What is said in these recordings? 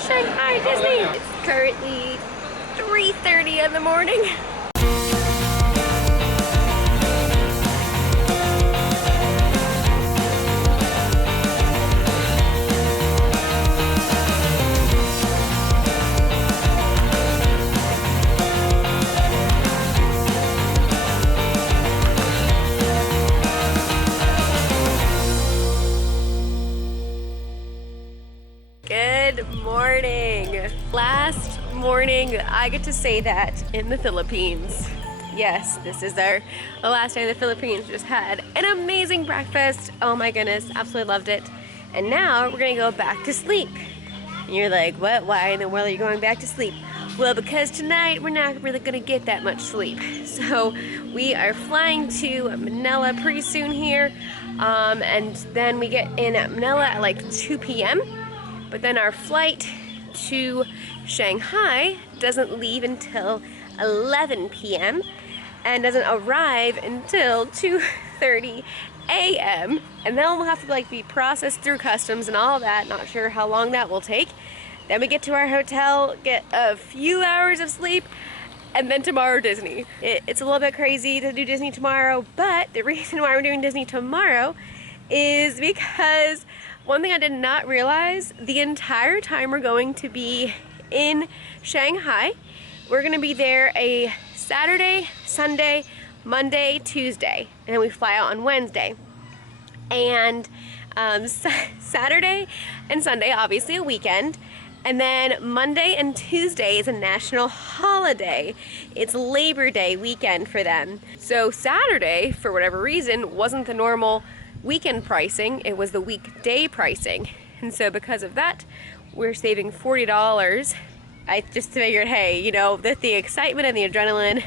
Shanghai Disney. It's currently 3:30 in the morning. Good morning. Last morning I get to say that in the Philippines. Yes, this is our last day in the Philippines. Just had an amazing breakfast. Oh my goodness, absolutely loved it. And now we're gonna go back to sleep. And you're like, what? Why in the world are you going back to sleep? Well, because tonight we're not really gonna get that much sleep. So we are flying to Manila pretty soon here. And then we get in at Manila at like 2 p.m. But then our flight to Shanghai doesn't leave until 11 p.m. and doesn't arrive until 2:30 a.m. And then we'll have to like be processed through customs and all that. Not sure how long that will take. Then we get to our hotel, get a few hours of sleep, and then tomorrow Disney. It's a little bit crazy to do Disney tomorrow, but the reason why we're doing Disney tomorrow is because one thing I did not realize, the entire time we're going to be in Shanghai, we're gonna be there a Saturday, Sunday, Monday, Tuesday, and then we fly out on Wednesday. And Saturday and Sunday, obviously a weekend, and then Monday and Tuesday is a national holiday. It's Labor Day weekend for them. So Saturday, for whatever reason, wasn't the normal weekend pricing, it was the weekday pricing. And so because of that, we're saving $40. I just figured, hey, you know, that the excitement and the adrenaline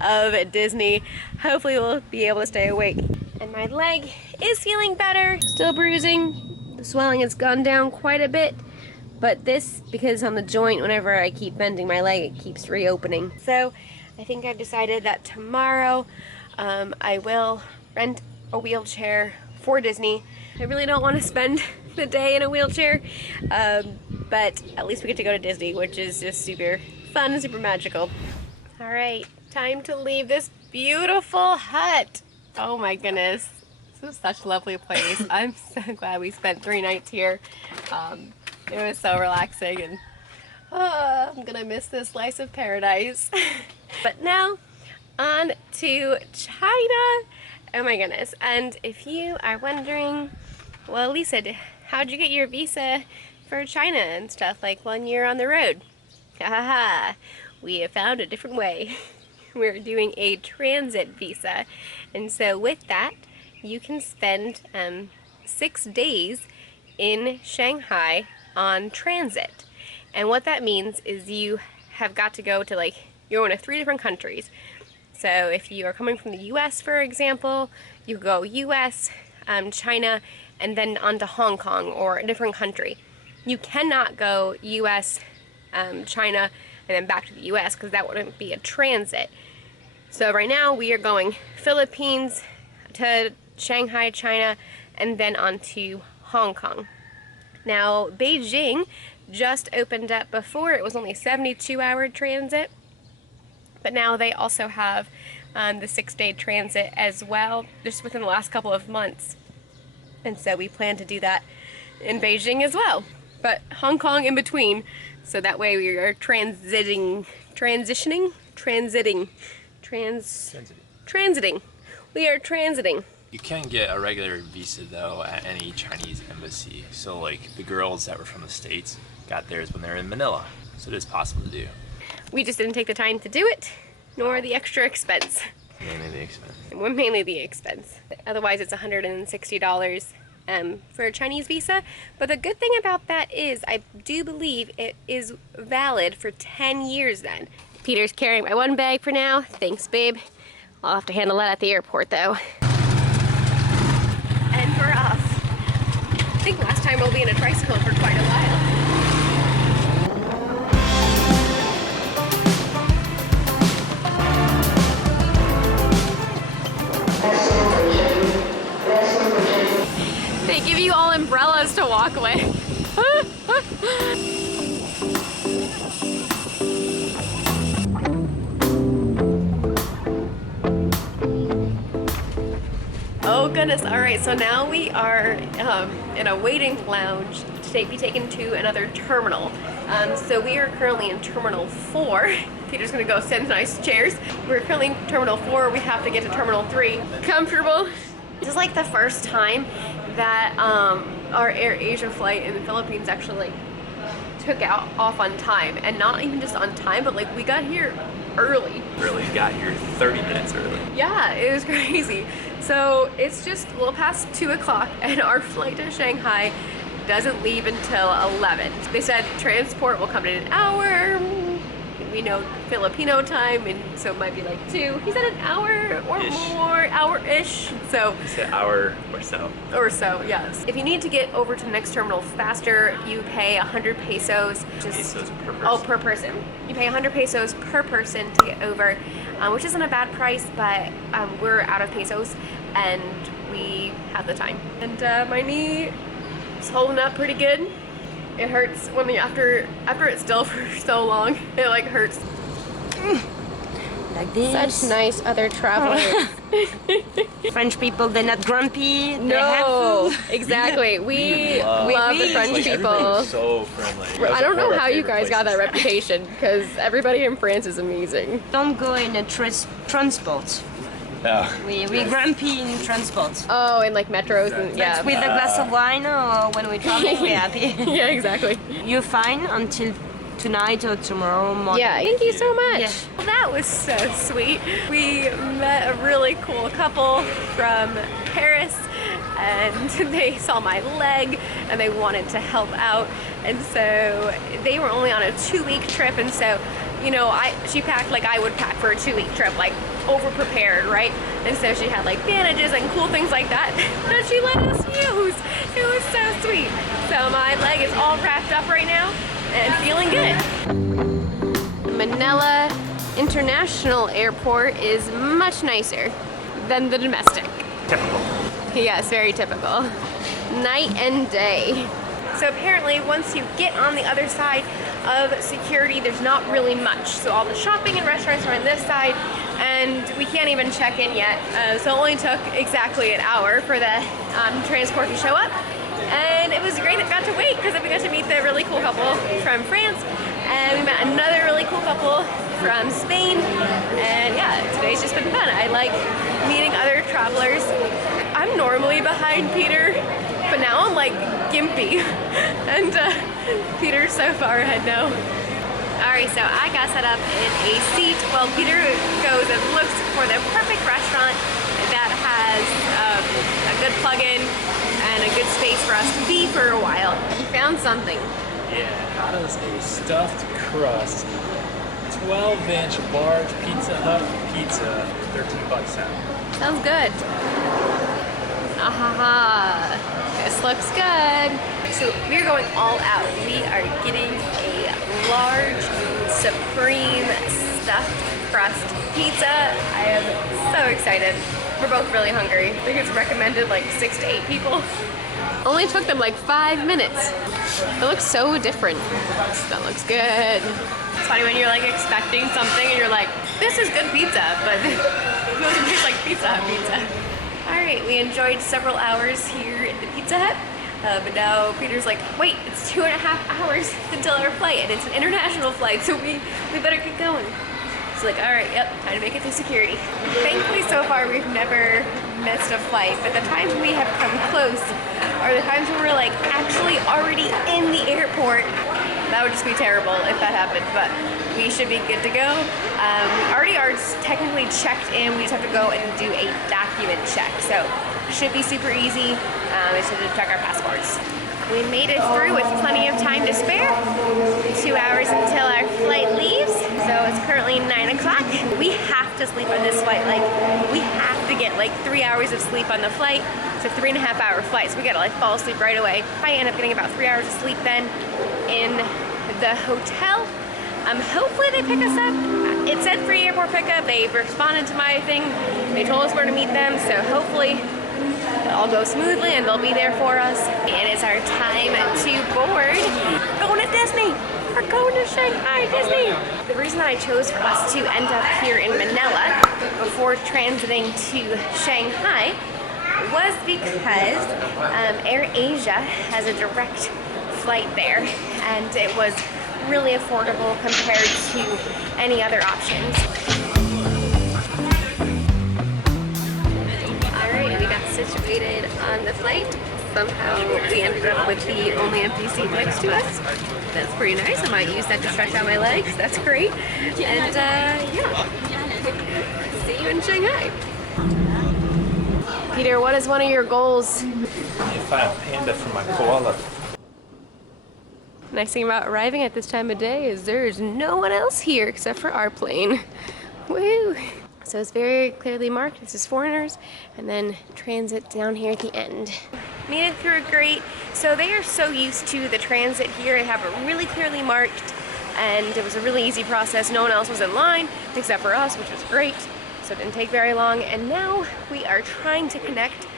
of Disney, hopefully we'll be able to stay awake. And my leg is feeling better, still bruising. The swelling has gone down quite a bit, but this, because on the joint, whenever I keep bending my leg, it keeps reopening. So I think I've decided that tomorrow I will rent a wheelchair for Disney. I really don't want to spend the day in a wheelchair, but at least we get to go to Disney, which is just super fun and super magical. All right, time to leave this beautiful hut. Oh my goodness, this is such a lovely place. I'm so glad we spent 3 nights here. It was so relaxing, and I'm gonna miss this slice of paradise. But now, on to China. Oh my goodness, and if you are wondering, well, Lisa, how'd you get your visa for China and stuff, like when you're on the road? Haha, we have found a different way. We're doing a transit visa, and so with that, you can spend 6 days in Shanghai on transit. And what that means is you have got to go to, like, you're going to 3 different countries. So if you are coming from the US, for example, you go US, China, and then on to Hong Kong or a different country. You cannot go US, China, and then back to the US, because that wouldn't be a transit. So right now we are going Philippines to Shanghai, China, and then on to Hong Kong. Now Beijing just opened up before. It was only 72-hour transit. But now they also have the 6-day transit as well, just within the last couple of months. And so we plan to do that in Beijing as well. But Hong Kong in between, so that way we are transiting. We are transiting. You can get a regular visa though at any Chinese embassy. So like the girls that were from the States got theirs when they were in Manila. So it is possible to do. We just didn't take the time to do it, nor the extra expense. Mainly the expense. Mainly the expense. Otherwise it's $160 for a Chinese visa. But the good thing about that is I do believe it is valid for 10 years then. Peter's carrying my one bag for now. Thanks, babe. I'll have to handle that at the airport though. And we're off. I think last time we'll be in a tricycle for quite a while. They give you all umbrellas to walk with. goodness. All right, so now we are in a waiting lounge to be taken to another terminal. So we are currently in Terminal 4. Peter's gonna go sit in nice chairs. We're currently in Terminal 4. We have to get to Terminal 3. Comfortable. This is like the first time that our Air Asia flight in the Philippines actually like took off on time, and not even just on time, but like we got here early. Really got here 30 minutes early. Yeah, it was crazy. So it's just a little past 2 o'clock, and our flight to Shanghai doesn't leave until 11. They said transport will come in an hour. We know Filipino time, and so it might be like 2. He said an hour or more, hour-ish. So He said hour or so. Or so, yes. If you need to get over to the next terminal faster, you pay 100 pesos. Pesos per person. Oh, per person. You pay 100 pesos per person to get over, which isn't a bad price, but we're out of pesos and we have the time. And my knee is holding up pretty good. It hurts when after it's still for so long. It like hurts. Like this. Such nice other travelers. French people, they're not grumpy. They No, have food. exactly. We love the French Like, people. everybody's so friendly. I don't know how you guys got that reputation, because everybody in France is amazing. Don't go in a transport. No. We grumpy in transport. Oh, and like metros and yeah. But with a glass of wine or when we're traveling, we're happy. Yeah, exactly. You're fine until tonight or tomorrow morning. Yeah, thank you so much. Yeah. Well, that was so sweet. We met a really cool couple from Paris, and they saw my leg and they wanted to help out, and so they were only on a 2-week trip, and so she packed like I would pack for a 2-week trip, like over prepared, right? And so she had like bandages and cool things like that that she let us use. It was so sweet. So my leg is all wrapped up right now and feeling good. Manila International Airport is much nicer than the domestic. Typical. Yes, very typical. Night and day. So apparently once you get on the other side of security, there's not really much. So all the shopping and restaurants are on this side, and we can't even check in yet. So it only took exactly an hour for the transport to show up. And it was great. I got to wait because we got to meet the really cool couple from France, and we met another really cool couple from Spain. And yeah, today's just been fun. I like meeting other travelers. I'm normally behind Peter, but now I'm like gimpy, and Peter's so far ahead now. Alright, so I got set up in a seat while Peter goes and looks for the perfect restaurant that has a good plug-in and a good space for us to be for a while. He found something. Yeah, got us a stuffed crust, 12-inch large Pizza Hut pizza, $13 out. Sounds good. Ahaha, this looks good. So we're going all out. We are getting a large, supreme stuffed crust pizza. I am so excited. We're both really hungry. I think it's recommended like 6 to 8 people. Only took them like 5 minutes. It looks so different. That looks good. It's funny when you're like expecting something and you're like, this is good pizza, but it doesn't taste like Pizza Hut pizza. Alright, we enjoyed several hours here at the Pizza Hut, but now Peter's like, wait, it's 2.5 hours until our flight, and it's an international flight, so we better get going. It's like, alright, yep, time to make it through security. Thankfully, so far, we've never missed a flight, but the times we have come close are the times when we're like actually already in the airport. That would just be terrible if that happened, but we should be good to go. We already are technically checked in. We just have to go and do a document check. So it should be super easy. It's just to check our passports. We made it through with plenty of time to spare. 2 hours until our flight leaves. So it's currently 9 o'clock. We have to sleep on this flight. Like, we have to get like 3 hours of sleep on the flight. It's a 3.5 hour flight, so we gotta like fall asleep right away. I end up getting about 3 hours of sleep then in the hotel. Hopefully they pick us up. It said free airport pickup. They responded to my thing. They told us where to meet them, so hopefully it'll all go smoothly and they'll be there for us. It is our time to board. We're going to Disney. We're going to Shanghai Disney. The reason I chose for us to end up here in Manila before transiting to Shanghai was because Air Asia has a direct flight there, and it was really affordable compared to any other options. Alright, we got situated on the flight. Somehow we ended up with the only empty seat next to us. That's pretty nice. I might use that to stretch out my legs. That's great. And yeah, see you in Shanghai. Peter, what is one of your goals? Find a panda for my koala. Nice thing about arriving at this time of day is there's no one else here except for our plane. Woo! So it's very clearly marked. This is foreigners, and then transit down here at the end. Made it through great. So they are so used to the transit here. They have it really clearly marked, and it was a really easy process. No one else was in line except for us, which was great. So it didn't take very long. And now we are trying to connect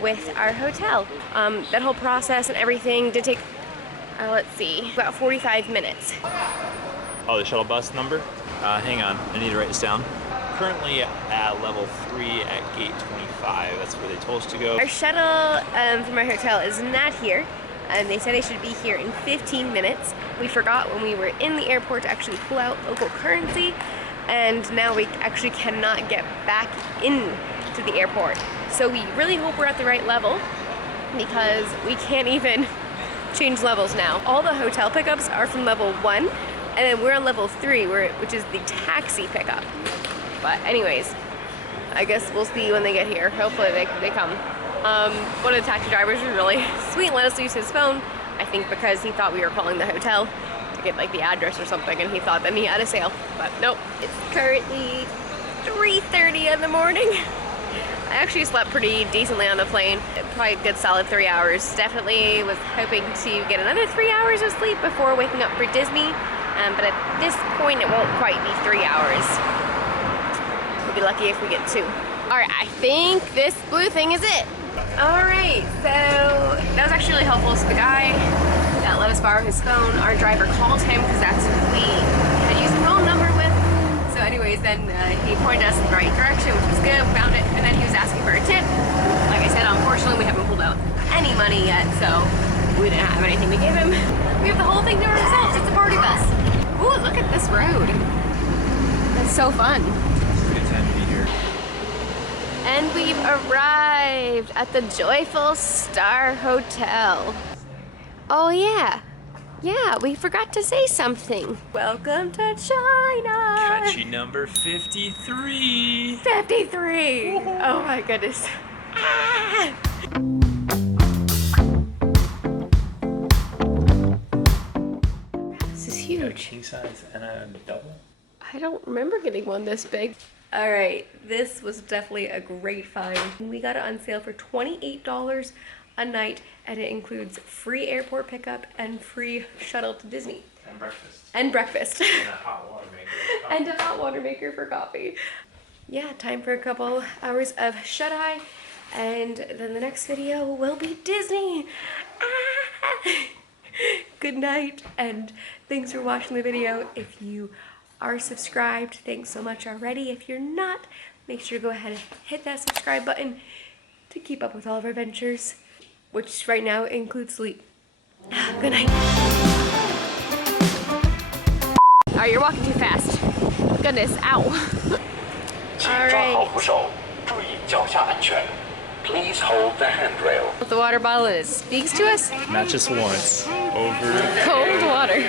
with our hotel. That whole process and everything did take, let's see, about 45 minutes. Oh, the shuttle bus number? Hang on, I need to write this down. Currently at level 3 at gate 25. That's where they told us to go. Our shuttle from our hotel is not here. They said they should be here in 15 minutes. We forgot when we were in the airport to actually pull out local currency, and now we actually cannot get back into the airport. So we really hope we're at the right level, because we can't even change levels now. All the hotel pickups are from level 1, and then we're on level 3, which is the taxi pickup. But anyways, I guess we'll see when they get here. Hopefully they come. One of the taxi drivers was really sweet and let us use his phone. I think because he thought we were calling the hotel to get like the address or something, and he thought that he had a sale. But nope. It's currently 3:30 in the morning. I actually slept pretty decently on the plane. Probably a good solid 3 hours. Definitely was hoping to get another 3 hours of sleep before waking up for Disney. But at this point, it won't quite be 3 hours. We'll be lucky if we get 2. All right, I think this blue thing is it. All right, so that was actually really helpful. So the guy that let us borrow his phone, our driver called him because that's who we had used the phone number with. So anyways, then he pointed us in the right direction, which was good. We found it, and then he was asking for a tip. Like I said, unfortunately, we haven't pulled out any money yet, so we didn't have anything to give him. We have the whole thing to ourselves. It's a party bus. Ooh, look at this road. That's so fun. Good time to be here. And we've arrived at the Joyful Star Hotel. Oh yeah. Yeah, we forgot to say something. Welcome to China. Country number 53. 53. Oh my goodness. Ah. This is huge. King size and a double. I don't remember getting one this big. All right, this was definitely a great find. We got it on sale for $28 a night, and it includes free airport pickup and free shuttle to Disney. And breakfast. And breakfast. And a hot water maker. And a hot water maker for coffee. Yeah, time for a couple hours of shut-eye, and then the next video will be Disney. Ah! Good night, and thanks for watching the video. If you are subscribed, thanks so much already. If you're not, make sure to go ahead and hit that subscribe button to keep up with all of our adventures, which right now includes sleep. Good night. Alright, you're walking too fast. Goodness, ow. Alright. Please hold the handrail. The water bottle is speaks to us. Not just once, over. Cold water.